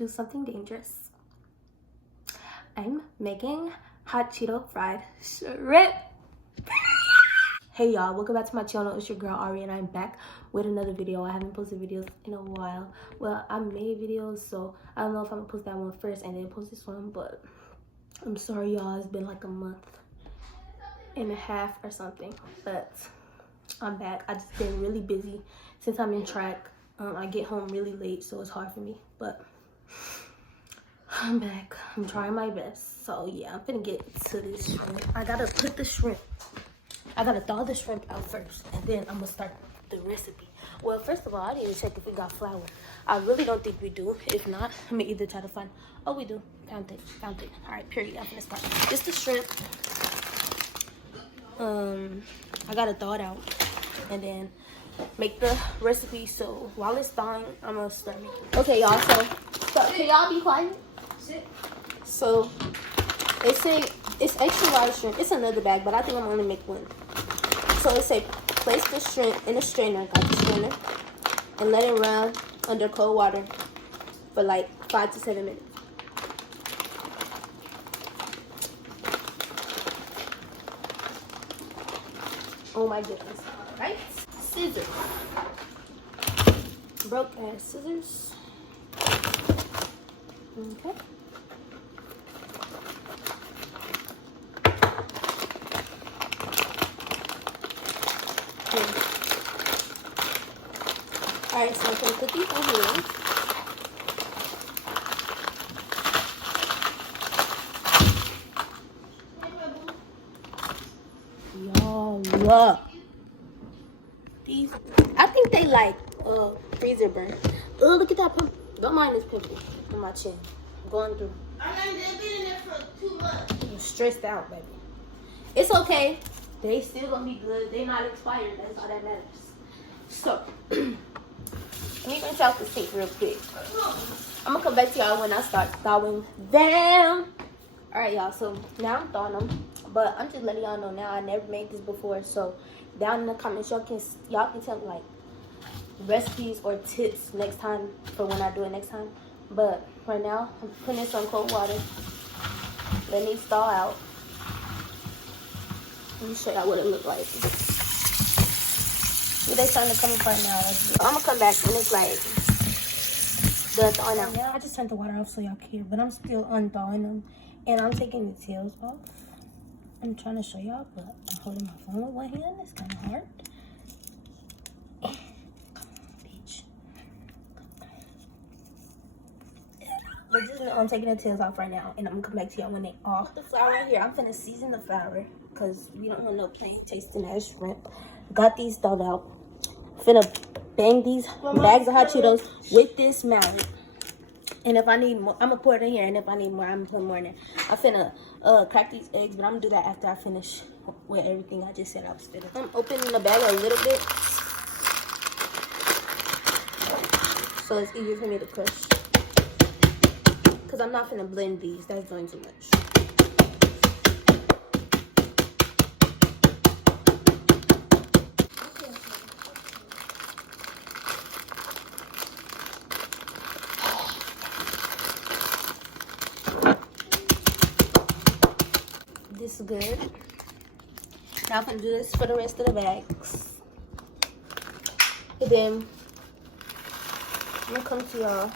do something dangerous. I'm making hot Cheeto fried shrimp. Hey y'all, welcome back to my channel. It's your girl Ari and I'm back with another video. I haven't posted videos in a while. Well, I made videos, so I don't know if I'm gonna post that one first and then post this one, but I'm sorry y'all, it's been like a month and a half or something, but I'm back. I just been really busy since I'm in track. I get home really late, so it's hard for me, but I'm back. I'm trying my best. So yeah, I'm finna get to this shrimp. I gotta put the shrimp, I gotta thaw the shrimp out first, and then I'm gonna start the recipe. Well, first of all, I need to check if we got flour. I really don't think we do. If not, I'm gonna either try to find, oh, we do. Found it. All right, period. I'm gonna start. Just the shrimp. I gotta thaw it out and then make the recipe. So while it's thawing, I'm gonna start making. Okay, y'all. So can y'all be quiet? So it's extra large shrimp. It's another bag, but I think I'm gonna make one. So it say place the shrimp in a strainer. Got the strainer, and let it run under cold water for like 5 to 7 minutes. Oh my goodness. Alright. Scissors. Broke ass scissors. Okay. Alright, so I'm gonna put these on here. Y'all, these, I think they like freezer burn. Oh, look at that pimple. Don't mind this pimple on my chin. I'm going through. They've been in there for 2 months. I'm stressed out, baby. It's okay. They still gonna be good. They not expired. That's all that matters. So, let me rinse out the sink real quick. I'm gonna come back to y'all when I start thawing them. All right, y'all. So now I'm thawing them. But I'm just letting y'all know now, I never made this before. So down in the comments, y'all can tell me like recipes or tips next time for when I do it next time. But right now, I'm putting this on cold water. Let me thaw out. Let me show y'all what it look like. See, they starting to come apart now. I'm gonna come back when it's like done thawing out. Now I just turned the water off so y'all can hear, but I'm still unthawing them, and I'm taking the tails off. I'm trying to show y'all, but I'm holding my phone with one hand. It's kind of hard. Come on, bitch. But just know I'm taking the tails off right now, and I'm gonna come back to y'all when they off. The flour right here, I'm finna season the flour because we don't want no plain tasting ass shrimp. Got these thawed out. Finna bang these bags of hot Cheetos with this mallet. And if I need more, I'm gonna pour it in here. And if I need more, I'm gonna put more in there. I'm finna crack these eggs, but I'm gonna do that after I finish with everything I just said I was finna. I'm opening the bag a little bit, so it's easier for me to crush. Cause I'm not finna blend these. That's doing too much. This is good. Now I'm gonna do this for the rest of the bags. And then I'm gonna come to y'all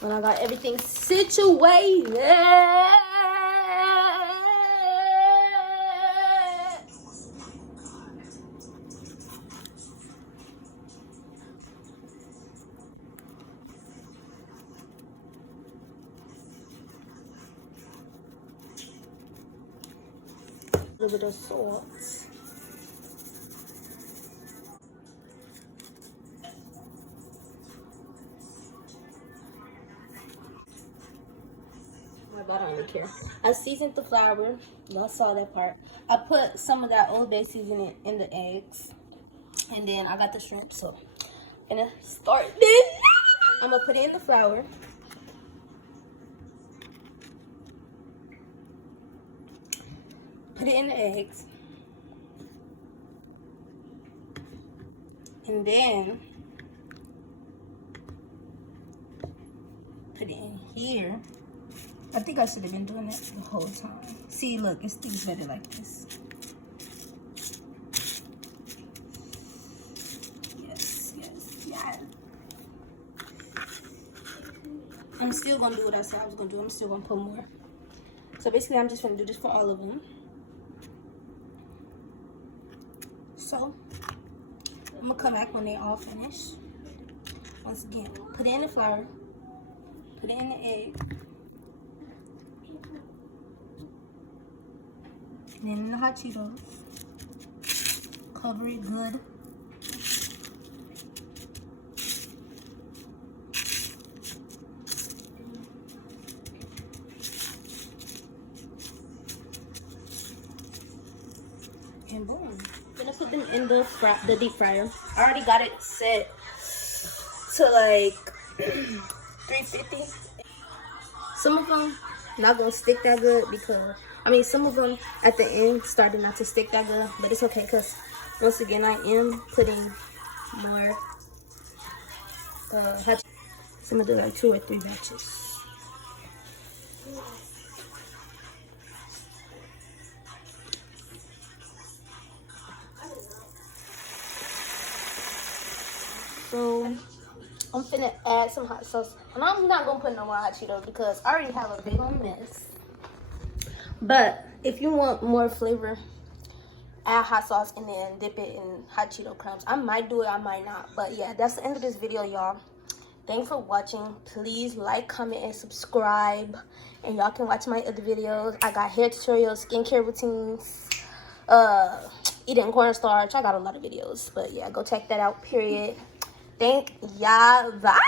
when I got everything situated. A little bit of salt. I don't really care. I seasoned the flour. Y'all saw that part. I put some of that Old Bay seasoning in the eggs. And then I got the shrimp, so I'm gonna start this. I'm gonna put it in the flour. Put it in the eggs. And then here. I think I should have been doing that the whole time. See, look, it sticks better like this. Yes, yes, yes. I'm still gonna do what I said I was gonna do. I'm still gonna put more. So basically, I'm just gonna do this for all of them. So I'm gonna come back when they all finish. Once again, put it in the flour, put it in the egg, and then in the hot Cheetos. Cover it good. And boom. I'm gonna put them in the deep fryer. I already got it set to like 350. Some of them not gonna stick that good because some of them at the end started not to stick that good, but it's okay because once again I am putting more hot. So I'm gonna do like 2 or 3 batches. So I'm finna add some hot sauce, and I'm not gonna put no more hot Cheetos because I already have a big old mess. But if you want more flavor, add hot sauce and then dip it in hot Cheeto crumbs. I might do it, I might not. But yeah, that's the end of this video, y'all. Thanks for watching. Please like, comment, and subscribe. And y'all can watch my other videos. I got hair tutorials, skincare routines, eating cornstarch. I got a lot of videos. But yeah, go check that out, period. Thank y'all. Bye.